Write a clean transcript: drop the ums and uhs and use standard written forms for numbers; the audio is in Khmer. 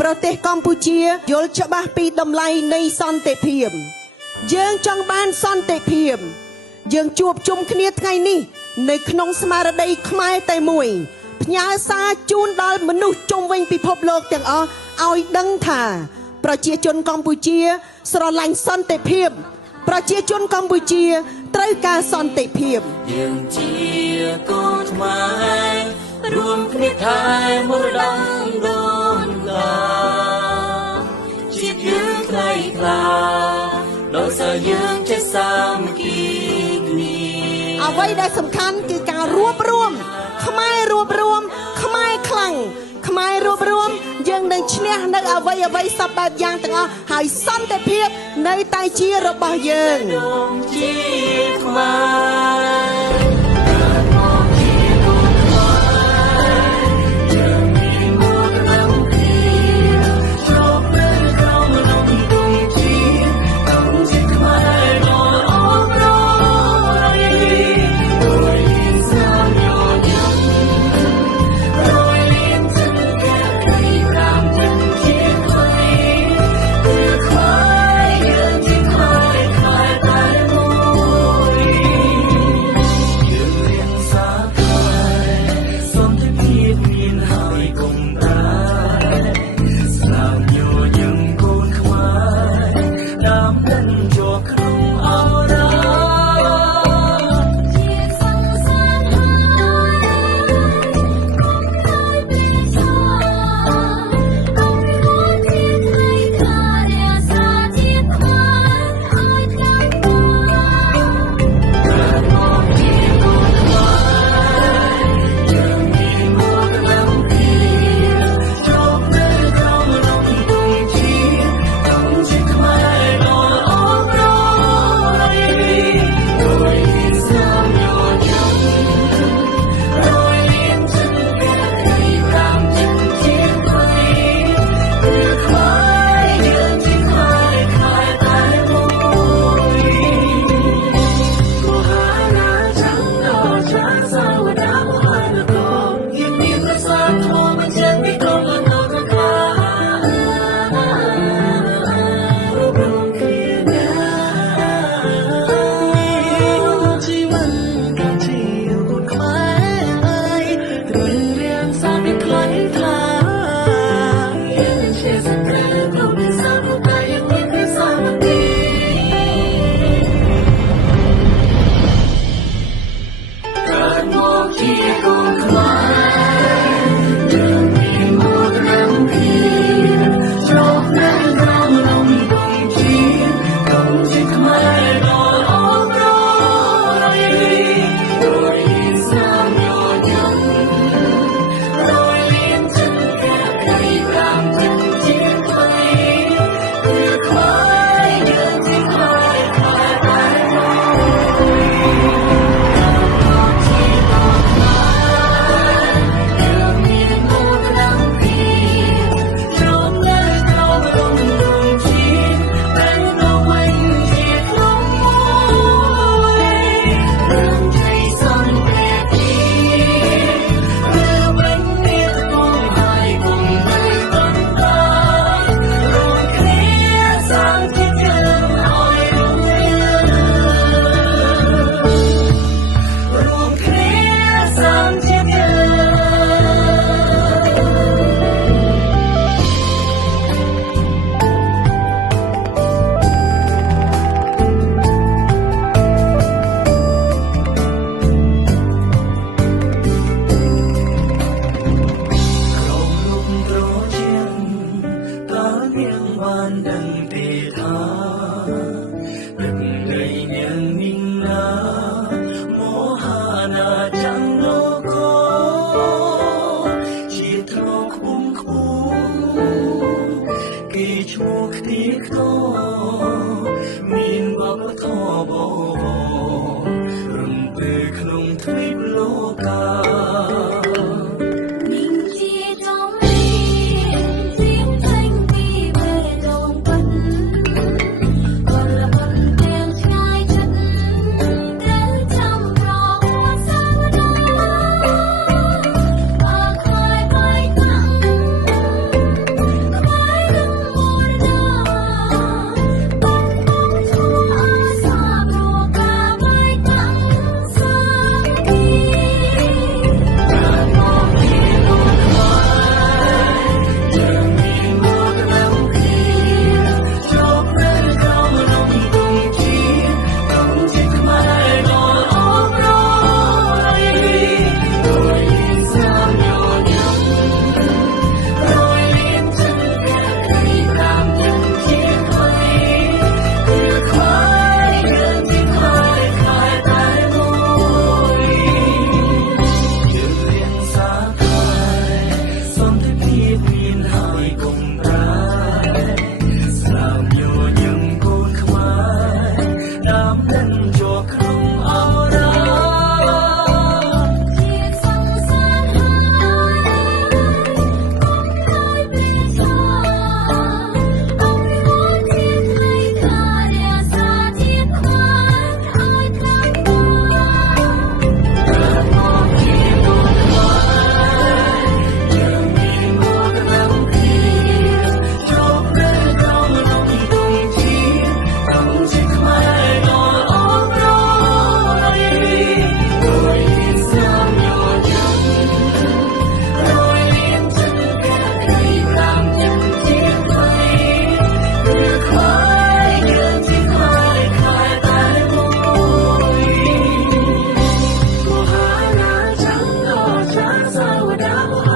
ប្រទេសកម្ពុជាយល់ច្បាស់ពីតម្លៃនៃសន្តិភាពយើងចង់បានសន្តិភាពយើងជួបជុំគ្នាថ្ងៃនេះនៅក្នុងស្មារតីខ្មែរតែមួយផ្ញើសារជូនដល់មនុស្សជុំវិញពិភពលោកទាំងអស់ឲ្យដឹងថាប្រជាជនកម្ពុជាស្រឡាញ់សន្តិភាពប្រជាជនកម្ពុជាត្រូវការសន្តិភាពយើងជាកូនខ្មែររួមគ្នាថែមរតកដូនតាជាតិយើងថ្លៃថ្លាដោយសារយើងចេះសាមគ្គីគ្នាអ្វីដែលសំខាន់គឺការរួបរวมខ្មែររួបរวมខ្មែរខ្លាំងខ្មែររួបរวมយើងនឹងឈ្នះនៅអ្វីសពបែបយ៉ាងទាំងអស់ហើយសន្តិភាពនៅតែជារបស់យើងជាខ្មែរ សាវតា